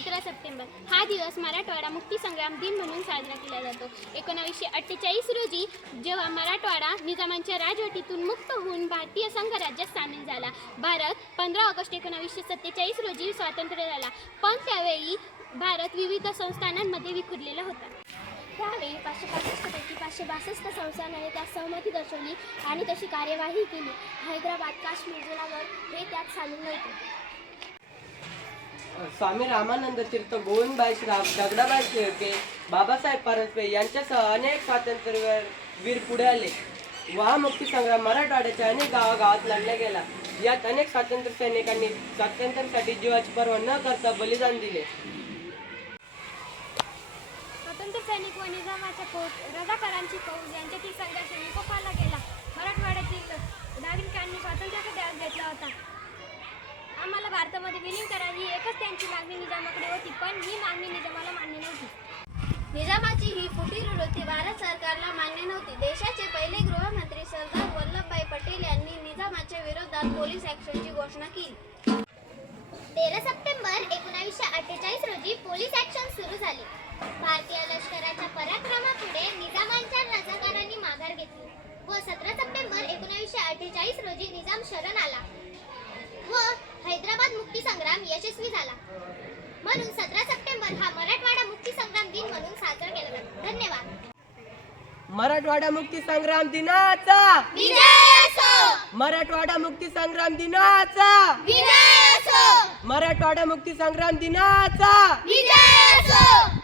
सतरा सप्टेंबर हा दिवस मराठवाडा मुक्तीसंग्राम दिन म्हणून साजरा केला जातो. एकोणावीसशे अठ्ठेचाळीस रोजी जेव्हा मराठवाडा निजामांच्या राजवटीतून मुक्त होऊन भारतीय संघराज्यात सामील झाला. भारत पंधरा ऑगस्ट एकोणावीसशे सत्तेचाळीस रोजी स्वातंत्र्य झाला. पण त्यावेळी भारत विविध संस्थानांमध्ये विखुरलेला होता. त्यावेळी पाचशे पासष्टपैकी पाचशे बासष्ट संस्थानाने त्यात सहमती दर्शवली आणि तशी कार्यवाही केली. हैदराबाद काश्मीर जुनागड हे त्यात सामील नव्हते. स्वामी रामानंद तीर्थ गोविंदबाई श्राम दगडाबाई शेळके बाबासाहेब परस्पे यांच्यासह अनेक स्वातंत्र्यवीर वीर पुढे आले. व मुक्ती संग्राम मराठवाड्याच्या अनेक गावागावात लढला गेला. यात अनेक स्वातंत्र्य सैनिकांनी स्वातंत्र्यासाठी जीवाची पर्वा न करता बलिदान दिले. स्वतंत्र सैनिक व निजामाच्या फौज रजाकारांची फौज यांच्यातील संघर्ष निकोपाला गेला. मराठवाड्यातील भारतामध्ये विलीन करावी एकच त्यांची मागणी निजामाकडे होती पण ही मागणी निजामाला मान्य नव्हती. निजामाची ही फुटीर वृत्ती भारत सरकारला मान्य नव्हती. देशाचे पहिले गृहमंत्री सरदार वल्लभभाई पटेल यांनी निजामाच्या विरोधात पोलीस ऍक्शनची घोषणा केली. तेरा सप्टेंबर एकोणावीसशे अठ्ठेचाळीस रोजी पोलीस ऍक्शन सुरू झाली. भारतीय लष्कराच्या पराक्रमापुढे निजामांच्या रजाकारांनी माघार घेतली व सतरा सप्टेंबर एकोणावीसशे अठ्ठेचाळीस रोजी निजाम शरण आला व हैदराबाद मुक्ती संग्राम यशस्वी झाला. म्हणून सतरा सप्टेंबर हा मराठवाडा मुक्ती संग्राम दिन म्हणून साजरा केला जातो. धन्यवाद. मराठवाडा मुक्ती संग्राम दिनाचा. विजय असो मराठवाडा मुक्ती संग्राम दिनाचा. विजय असो मराठवाडा मुक्ती संग्राम दिनाचा. विजय असो